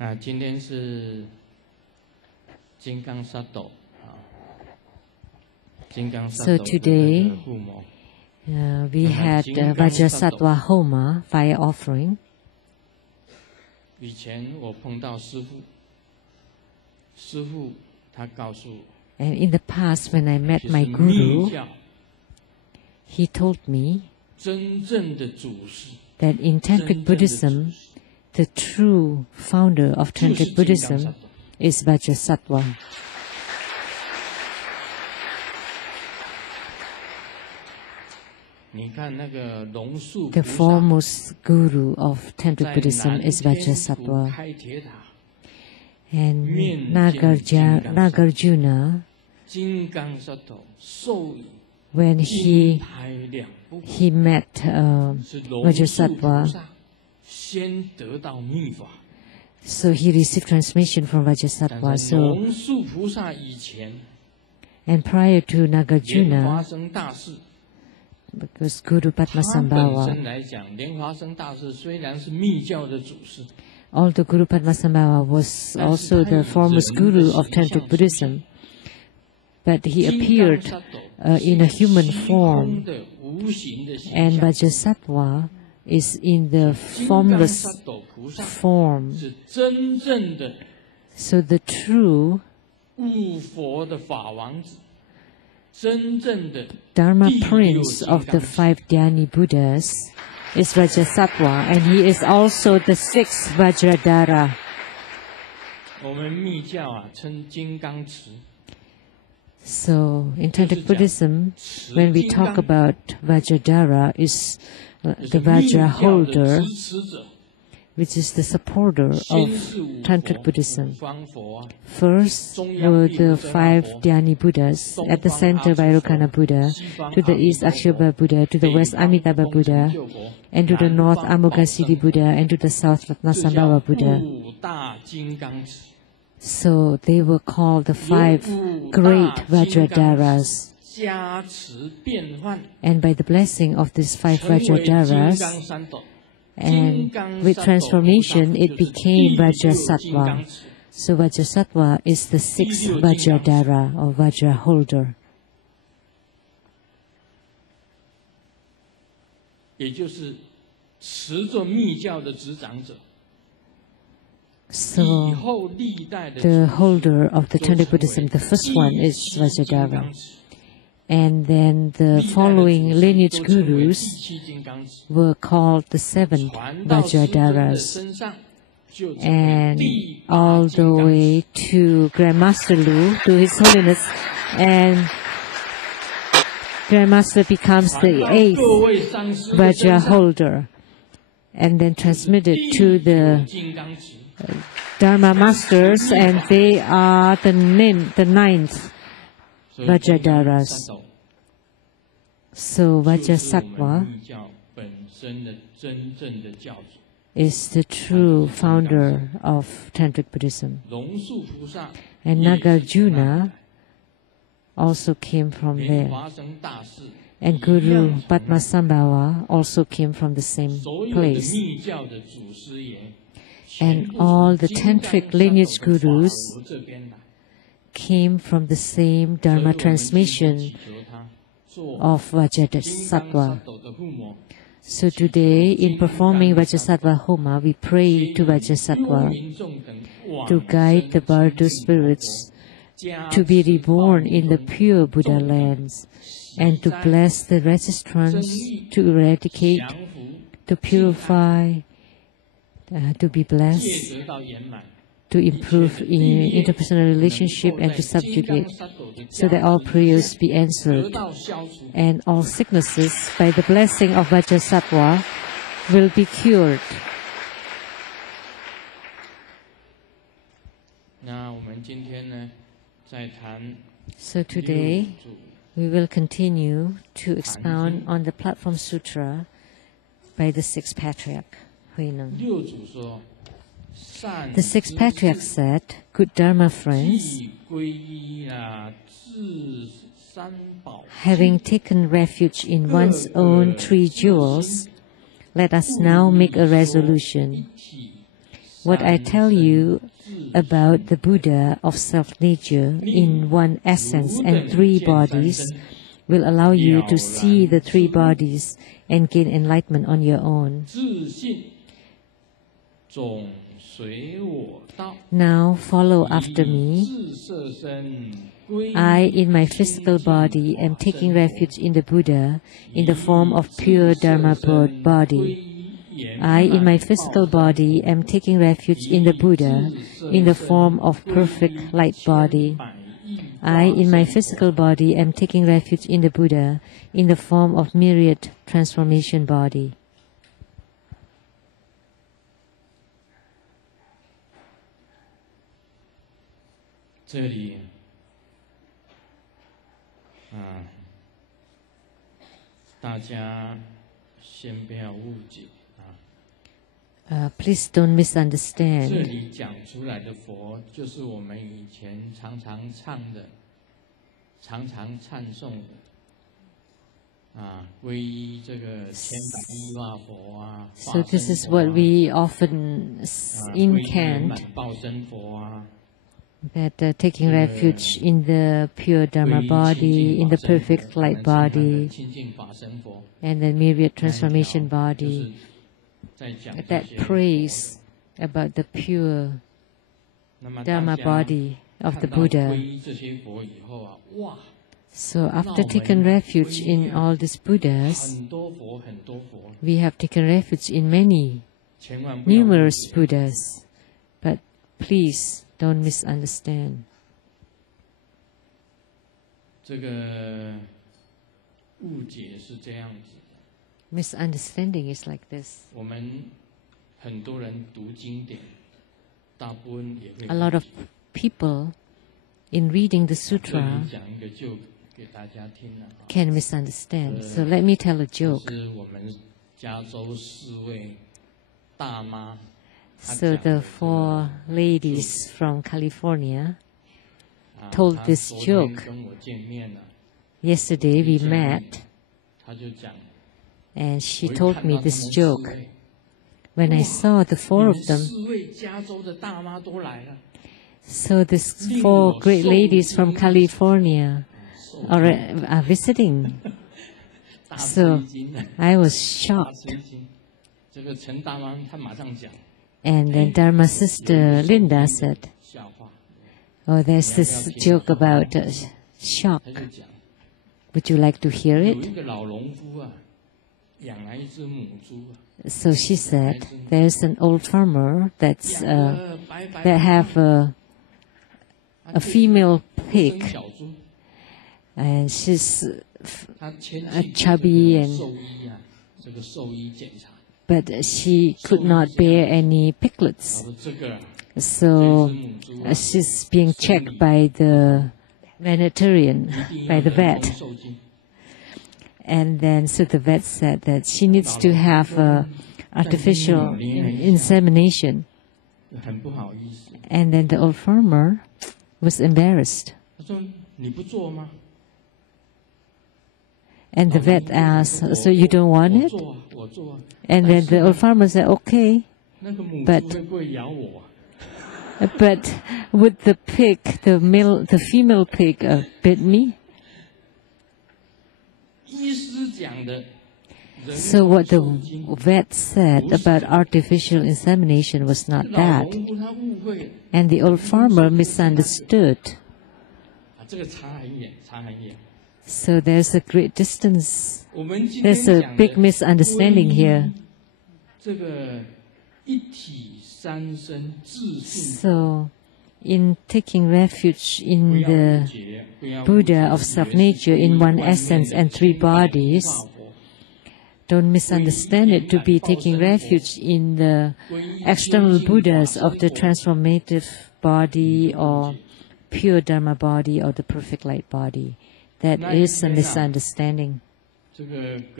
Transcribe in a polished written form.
今天是金刚萨埵啊，金刚萨埵 So today 的护摩。we had Vajrasattva Homa fire offering. 以前我碰到师父他告诉我 And in the past, when I met my guru, he told me 真正的祖师 that in Tantric Buddhism, the true founder of Tantric Buddhism is Vajrasattva. 你看那个龙树 The 菩萨 foremost guru of Tantric 在 Buddhism 南 is 天 Vajrasattva. 府开铁塔， And 面见 Nagarjuna, 金刚萨埵授以 when 金牌2部， he met 是龙树菩 Vajrasattva, 萨先得到密法。 so he received transmission from 但 Vajrasattva. 是 So, 龙树菩萨以前， and prior to 莲华 Nagarjuna, 生大士， because Guru 他本 Padmasambhava, 身来讲，莲华生大士虽然是密教的祖师， although Guru Padmasambhava was also the foremost guru of Tantric Buddhism, but he appeared in a human 虚 form, 空的无形的形 and 象。 Vajrasattva is in the 金刚 formless 萨埵菩萨 form. 是真正的 So the true 悟佛的法王子，真正的 Dharma 第六 prince 金 of the 刚 5 Dhyani Buddhas is Vajrasattva, and he is also the 6th Vajradhara. 我们密教称金刚持。 So in Tantric Buddhism, when we talk about Vajradhara, is the 密 Vajra 教的 holder, 支持者， which is the supporter 先 of 是五 Tantric 佛 Buddhism. 五方佛啊， First were the 5 Dhyani Buddhas, at the center Vairocana Buddha, to the east Akshobhya Buddha, to the west Amitabha Buddha, and to the north Amoghasiddhi Buddha, and to the south 这 Ratnasambhava 叫 Buddha. 五大金刚持。 So they were called the 5 great Vajradharas. 加持变换， And by the blessing of these 5成为金 Vajradharas, 刚三斗。 and with transformation it became 金刚 Vajrasattva. 持 So Vajrasattva is the 6th Vajradhara, or Vajra holder. 也就是持着密教的执掌者。 以 So 后历代的 the 祖师 holder of the 都 Tantric 称为 Buddhism, the first one is 第七金刚 Vajradhara. 持 And then the 历代的 following 祖师 lineage 都称为 gurus 第七金刚持 were called the 7th 传到师尊的 Vajradharas. 身上，就成为 And 第八 all 金 the 刚 way 持。 to Grandmaster Lu, to His Holiness, and Grandmaster becomes 传 the 到 8th 各位上师的 Vajra 身上， holder, and then transmitted to 第九 the 金刚持。 Dharma masters, and they are the 9th 所以金刚 Vajradharas. 三斗 So 就是我们 Vajrasattva 密教本身的真正的教主。 is the true founder of Tantric Buddhism. 龙树菩萨 And 也是从那 Nagarjuna also came from 莲 there. 华生大士 And 一 Guru 样从那 Padmasambhava also came from the same 所有的 place. 密教的祖师爷， And 全部 all 从 the 金刚 Tantric 萨埵 lineage 的法 gurus 国这边来， came from the same 所以 Dharma 我们今天 transmission 祈求他做 of 金刚 Vajrasattva. 萨埵的护摩， So today, in performing Vajrasattva Homa, we pray to 给 Vajrasattva 民众等往 to guide the 生 Bardo 清净 spirits 加 to be 持 reborn 报 in the 众 pure Buddha 众等 lands, and to 喜哉 bless the registrants, to eradicate, 降伏 to purify, to be 戒 blessed, 得到圆满， to improve in interpersonal relationship, and to subjugate, so that all prayers be 得 answered, 到消除。 and all sicknesses, by the blessing of Vajrasattva, will be cured. 那我们今天呢，在谈 So 六 today, 祖 we will continue to expound on the Platform Sutra by the 6th Patriarch, Huineng. 六祖说，善 The 6th Patriarch said, "Good Dharma friends, 既皈依啊，至三宝， having taken refuge in one's own 3 jewels, let us now make a resolution. 一体 what I tell you about the Buddha of self-nature in one essence and three bodies will allow you to see the three bodies and gain enlightenment on your own. Now follow after me. I, in my physical body, am taking refuge in the Buddha in the form of pure Dharma body. I, in my physical body, am taking refuge in the Buddha in the form of perfect light body. I, in my physical body, am taking refuge in the Buddha in the form of myriad transformation body. Please don't misunderstand. 这里讲出来的佛，就是我们以前常常唱的、常常唱诵的皈依这个千百亿化佛啊。So this is what we often incant. 报身佛啊。That taking refuge in the pure Dharma body, in the perfect light body, and the myriad transformation body. That praise about the pure Dharma body of the Buddha. So after taking refuge in all these Buddhas, we have taken refuge in many, numerous Buddhas. But please don't misunderstand. Misunderstanding is like this. A lot of people, in reading the sutra, can misunderstand. So let me tell a joke. So the 4 ladies from California told this joke. Yesterday we met, and she told me this joke. When I saw the 4 of them, so these 4 great ladies from California are visiting. So I was shocked. And then Dharma sister Linda said, "Oh, there's this joke about shock. Would you like to hear it?" So she said, "There's an old farmer that have a female pig, and she's chubby but she could not bear any piglets. So she's being checked by the veterinarian, by the vet. And then so the vet said that she needs to have artificial insemination. And then the old farmer was embarrassed. And the vet asked, "So you don't want it?" And then the old farmer said, "Okay, but would the pig, the female pig, bit me?" So what the vet said about artificial insemination was not that, and the old farmer misunderstood. So there's a great distance. There's a big misunderstanding here. So, in taking refuge in the Buddha of self-nature in one essence and 3 bodies, don't misunderstand it to be taking refuge in the external Buddhas of the transformative body or pure Dharma body or the perfect light body. That is a misunderstanding.